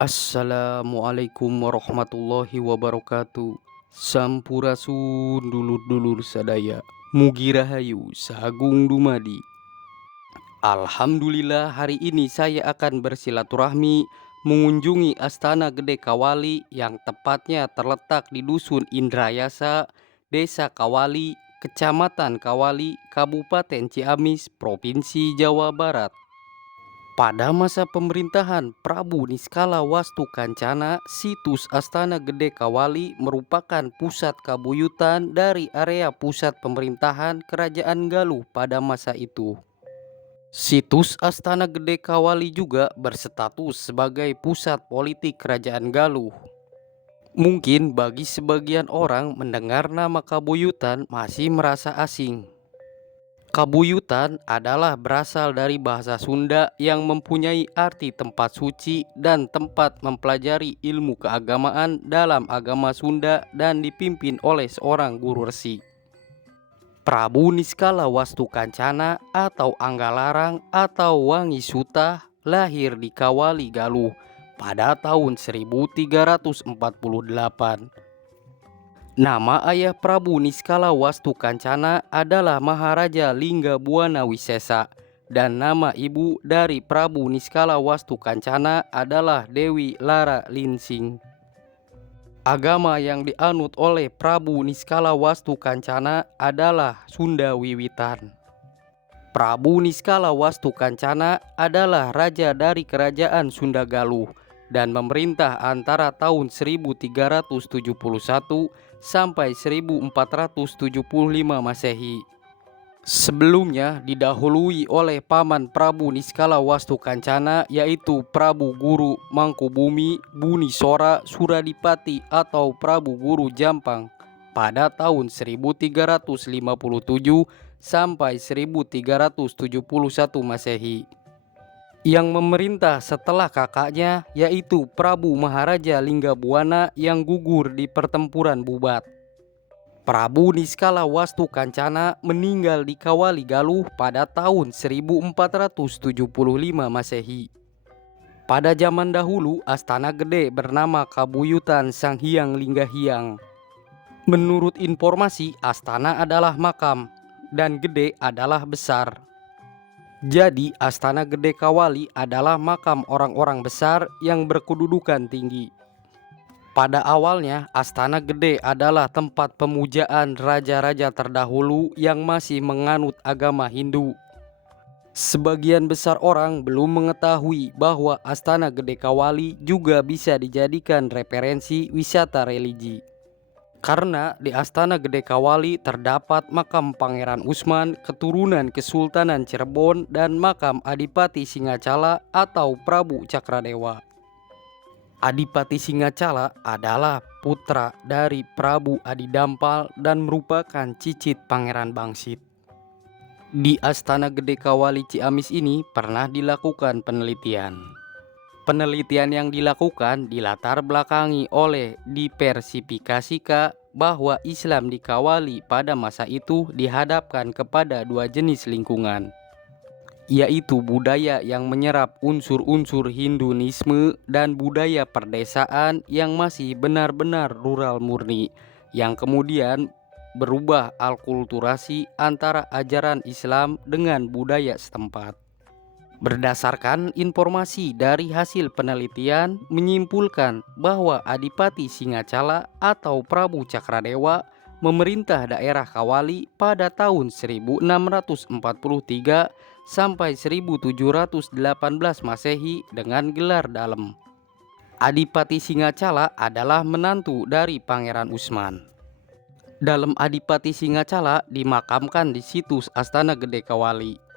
Assalamualaikum warahmatullahi wabarakatuh. Sampurasun dulur-dulur sadaya. Mugi rahayu sagung dumadi. Alhamdulillah, hari ini saya akan bersilaturahmi mengunjungi Astana Gede Kawali yang tepatnya terletak di Dusun Indrayasa, Desa Kawali, Kecamatan Kawali, Kabupaten Ciamis, Provinsi Jawa Barat. Pada masa pemerintahan Prabu Niskala Wastu Kancana, situs Astana Gede Kawali merupakan pusat kabuyutan dari area pusat pemerintahan Kerajaan Galuh pada masa itu. Situs Astana Gede Kawali juga berstatus sebagai pusat politik Kerajaan Galuh. Mungkin bagi sebagian orang mendengar nama kabuyutan masih merasa asing. Kabuyutan adalah berasal dari bahasa Sunda yang mempunyai arti tempat suci dan tempat mempelajari ilmu keagamaan dalam agama Sunda dan dipimpin oleh seorang guru resi. Prabu Niskala Wastu Kancana atau Anggalarang atau Wangi Suta lahir di Kawali Galuh pada tahun 1348. Nama ayah Prabu Niskala Wastu Kancana adalah Maharaja Lingga Buana Wisesa dan nama ibu dari Prabu Niskala Wastu Kancana adalah Dewi Lara Linsing. Agama yang dianut oleh Prabu Niskala Wastu Kancana adalah Sunda Wiwitan. Prabu Niskala Wastu Kancana adalah raja dari Kerajaan Sunda Galuh dan memerintah antara tahun 1371 sampai 1475 Masehi. Sebelumnya didahului oleh paman Prabu Niskala Wastu Kancana yaitu Prabu Guru Mangkubumi Bunisora Suradipati atau Prabu Guru Jampang pada tahun 1357 sampai 1371 Masehi. Yang memerintah setelah kakaknya yaitu Prabu Maharaja Linggabuana yang gugur di pertempuran Bubat. Prabu Niskala Wastu Kancana meninggal di Kawali Galuh pada tahun 1475 Masehi. Pada zaman dahulu Astana Gede bernama Kabuyutan Sanghyang Linggahyang. Menurut informasi, astana adalah makam dan gede adalah besar. Jadi Astana Gede Kawali adalah makam orang-orang besar yang berkedudukan tinggi. Pada awalnya Astana Gede adalah tempat pemujaan raja-raja terdahulu yang masih menganut agama Hindu. Sebagian besar orang belum mengetahui bahwa Astana Gede Kawali juga bisa dijadikan referensi wisata religi. Karena di Astana Gede Kawali terdapat makam Pangeran Usman keturunan Kesultanan Cirebon dan makam Adipati Singacala atau Prabu Cakradewa. Adipati Singacala adalah putra dari Prabu Adidampal dan merupakan cicit Pangeran Bangsit. Di Astana Gede Kawali Ciamis ini pernah dilakukan penelitian. Penelitian yang dilakukan dilatar belakangi oleh diversifikasi bahwa Islam di Kawali pada masa itu dihadapkan kepada dua jenis lingkungan, yaitu budaya yang menyerap unsur-unsur Hinduisme dan budaya perdesaan yang masih benar-benar rural murni, yang kemudian berubah alkulturasi antara ajaran Islam dengan budaya setempat. Berdasarkan informasi dari hasil penelitian menyimpulkan bahwa Adipati Singacala atau Prabu Cakradewa memerintah daerah Kawali pada tahun 1643 sampai 1718 Masehi dengan gelar dalem. Adipati Singacala adalah menantu dari Pangeran Usman. Dalem Adipati Singacala dimakamkan di situs Astana Gede Kawali.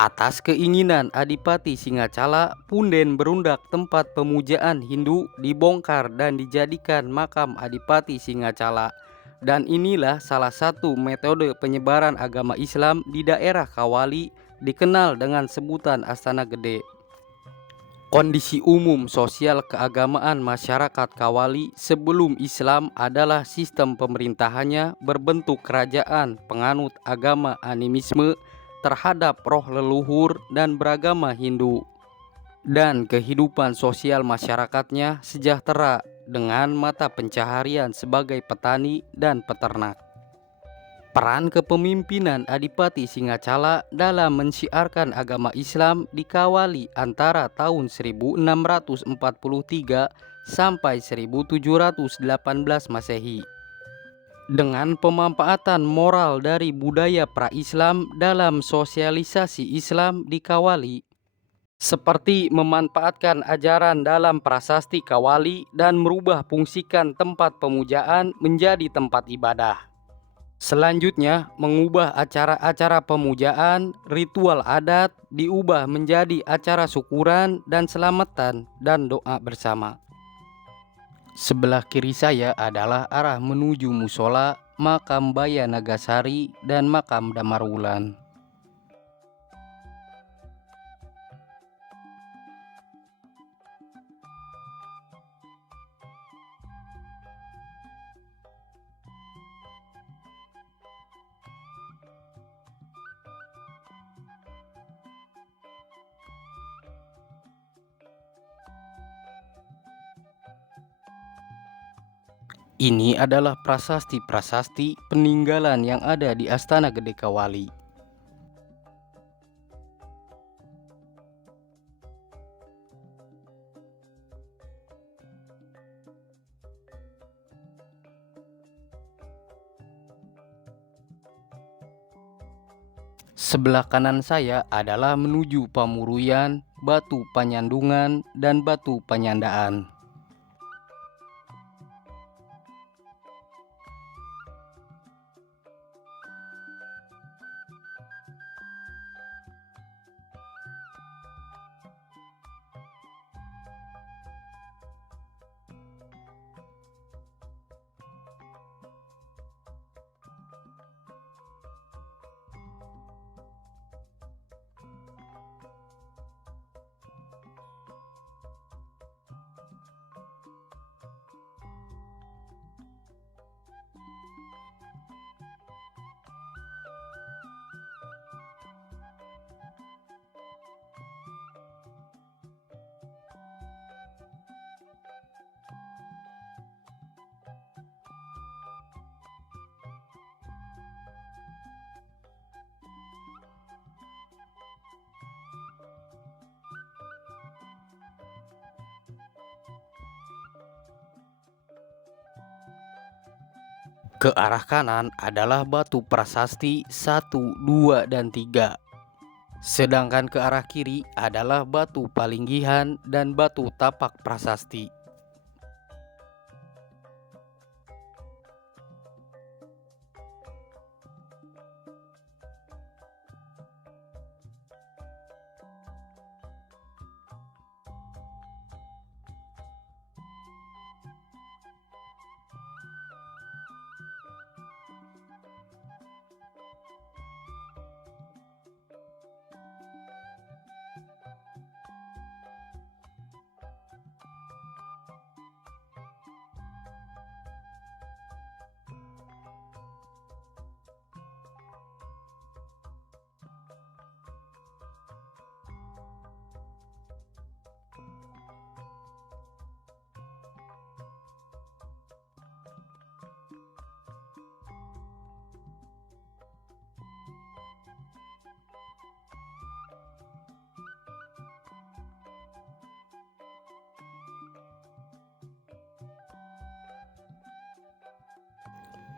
Atas keinginan Adipati Singacala, punden berundak tempat pemujaan Hindu dibongkar dan dijadikan makam Adipati Singacala. Dan inilah salah satu metode penyebaran agama Islam di daerah Kawali dikenal dengan sebutan Astana Gede. Kondisi umum sosial keagamaan masyarakat Kawali sebelum Islam adalah sistem pemerintahannya berbentuk kerajaan penganut agama animisme terhadap roh leluhur dan beragama Hindu. dan kehidupan sosial masyarakatnya sejahtera dengan mata pencaharian sebagai petani dan peternak. Peran kepemimpinan Adipati Singacala dalam mensiarkan agama Islam dikawali antara tahun 1643 sampai 1718 Masehi. Dengan pemanfaatan moral dari budaya pra-Islam dalam sosialisasi Islam dikawali, seperti memanfaatkan ajaran dalam prasasti kawali dan merubah fungsikan tempat pemujaan menjadi tempat ibadah. Selanjutnya, mengubah acara-acara pemujaan, ritual adat diubah menjadi acara syukuran dan selamatan dan doa bersama. Sebelah kiri saya adalah arah menuju musola, makam Baya Nagasari, dan makam Damarwulan. Ini adalah prasasti-prasasti peninggalan yang ada di Astana Gede Kawali. Sebelah kanan saya adalah menuju Pamuruyan, Batu Panyandungan, dan Batu Panyandaan. Ke arah kanan adalah batu prasasti 1, 2, dan 3. Sedangkan ke arah kiri adalah batu palinggihan dan batu tapak prasasti.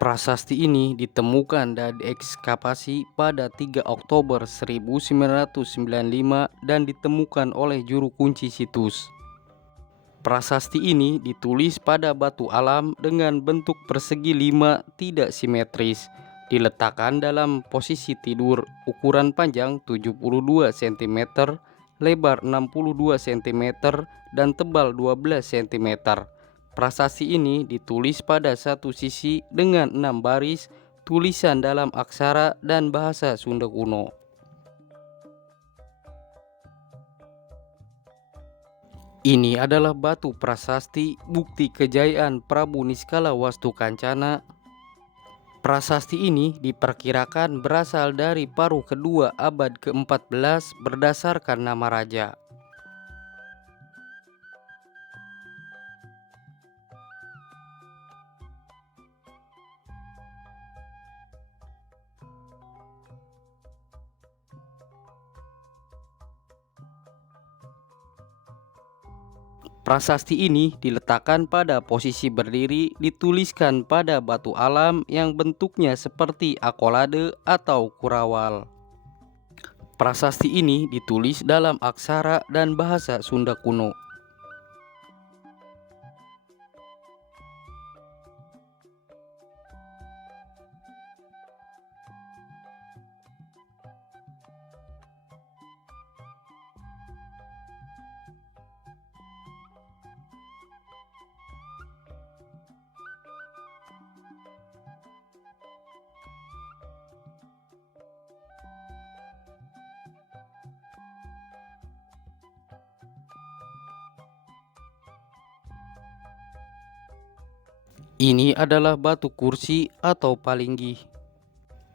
Prasasti ini ditemukan dan diekskavasi pada 3 Oktober 1995 dan ditemukan oleh juru kunci situs. Prasasti ini ditulis pada batu alam dengan bentuk persegi 5 tidak simetris, diletakkan dalam posisi tidur, ukuran panjang 72 cm, lebar 62 cm, dan tebal 12 cm. Prasasti ini ditulis pada satu sisi dengan 6 baris tulisan dalam aksara dan bahasa Sunda kuno. Ini adalah batu prasasti bukti kejayaan Prabu Niskala Wastukancana. Prasasti ini diperkirakan berasal dari paruh kedua abad ke-14 berdasarkan nama raja. Prasasti ini diletakkan pada posisi berdiri, dituliskan pada batu alam yang bentuknya seperti akolade atau kurawal. Prasasti ini ditulis dalam aksara dan bahasa Sunda kuno. Ini adalah batu kursi atau palinggi.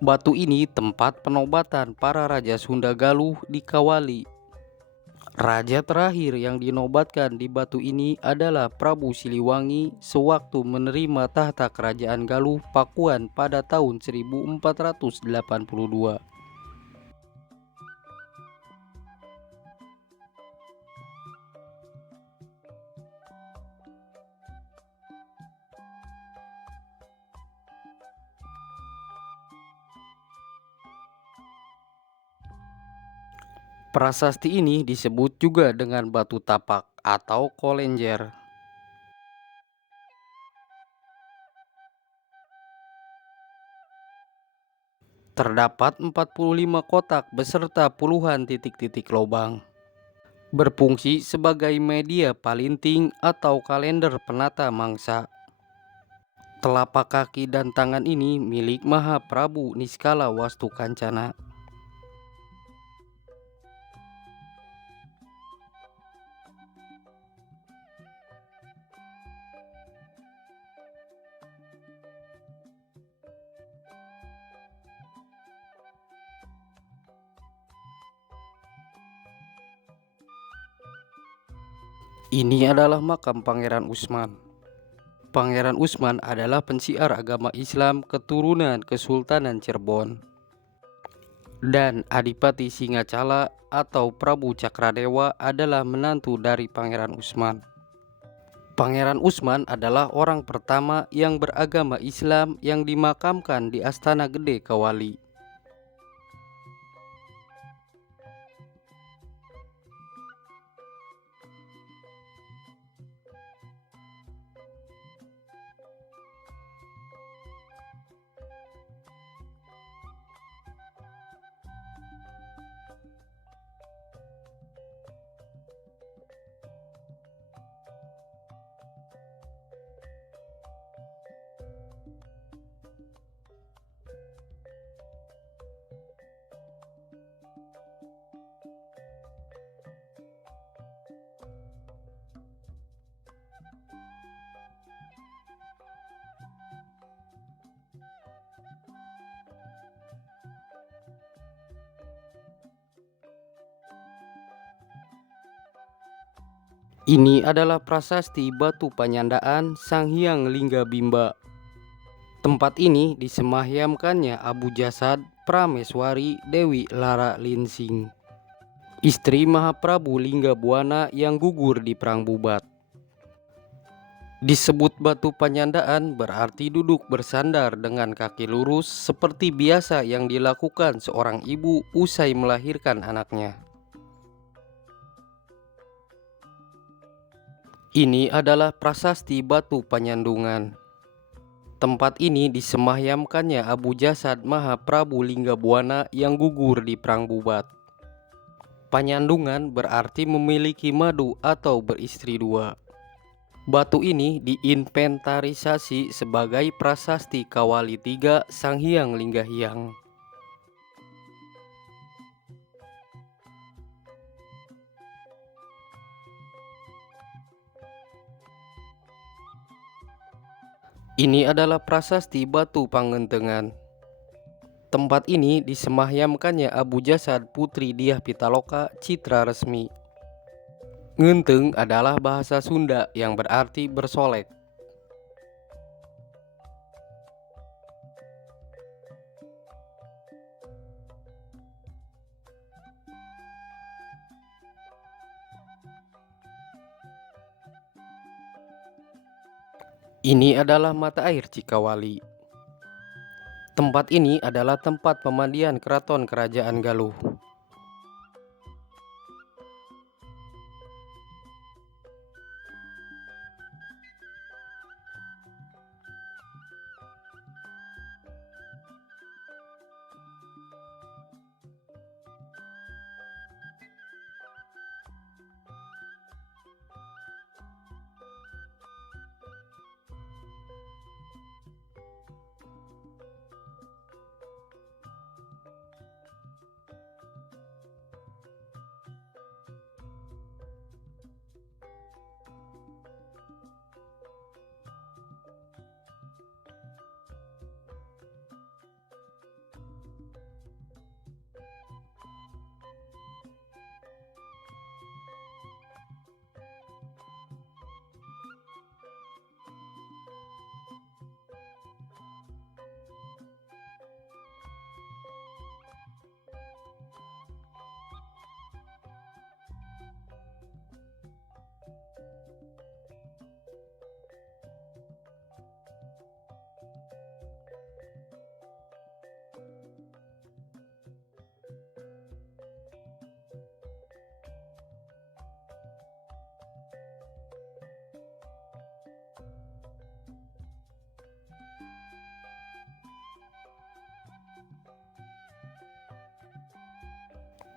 Batu ini tempat penobatan para raja Sunda Galuh di Kawali. Raja terakhir yang dinobatkan di batu ini adalah Prabu Siliwangi sewaktu menerima tahta kerajaan Galuh Pakuan pada tahun 1482. Prasasti ini disebut juga dengan batu tapak atau kolenjer. Terdapat 45 kotak beserta puluhan titik-titik lubang. Berfungsi sebagai media palinting atau kalender penata mangsa. Telapak kaki dan tangan ini milik Mahaprabu Niskala Wastukancana. Ini adalah makam Pangeran Usman. Pangeran Usman adalah pensiar agama Islam keturunan Kesultanan Cirebon. Dan Adipati Singacala atau Prabu Cakradewa adalah menantu dari Pangeran Usman. Pangeran Usman adalah orang pertama yang beragama Islam yang dimakamkan di Astana Gede Kawali. Ini adalah prasasti batu penyandaan Sang Hyang Linggabimba. Tempat ini disemahyamkannya Abu Jasad Prameswari Dewi Lara Linsing, istri Mahaprabu Linggabuana yang gugur di Perang Bubat. Disebut batu penyandaan berarti duduk bersandar dengan kaki lurus seperti biasa yang dilakukan seorang ibu usai melahirkan anaknya. Ini adalah prasasti batu penyandungan. Tempat ini disemahyamkannya Abu Jasad Mahaprabu Linggabuana yang gugur di Perang Bubat. Penyandungan berarti memiliki madu atau beristri dua. Batu ini diinventarisasi sebagai prasasti Kawali 3 Sang Hyang Linggahyang. Ini adalah prasasti batu Pangentengan. Tempat ini disemahyamkannya Abu Jasad Putri Diah Pitaloka Citra Resmi. Ngenteng adalah bahasa Sunda yang berarti bersolek. Ini adalah mata air Cikawali. Tempat ini adalah tempat pemandian keraton Kerajaan Galuh.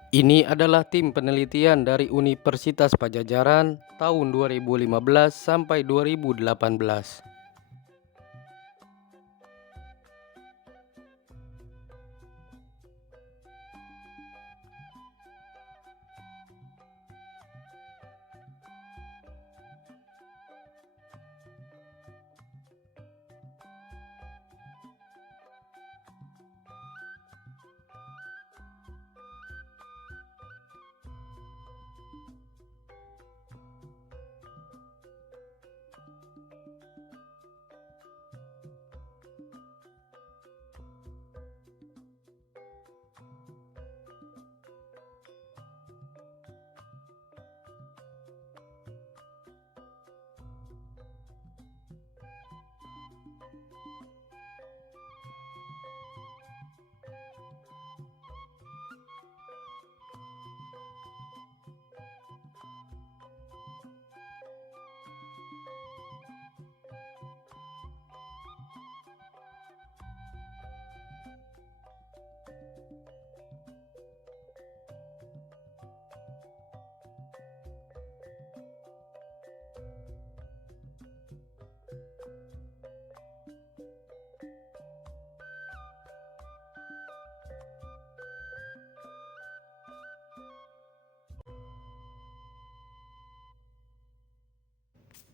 Ini adalah tim penelitian dari Universitas Padjadjaran tahun 2015 sampai 2018.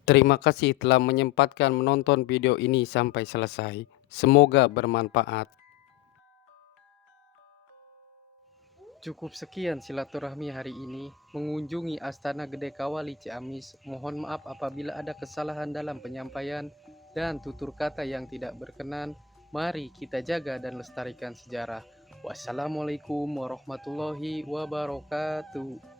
Terima kasih telah menyempatkan menonton video ini sampai selesai. Semoga bermanfaat. Cukup sekian silaturahmi hari ini mengunjungi Astana Gede Kawali Ciamis. Mohon maaf apabila ada kesalahan dalam penyampaian dan tutur kata yang tidak berkenan. Mari kita jaga dan lestarikan sejarah. Wassalamualaikum warahmatullahi wabarakatuh.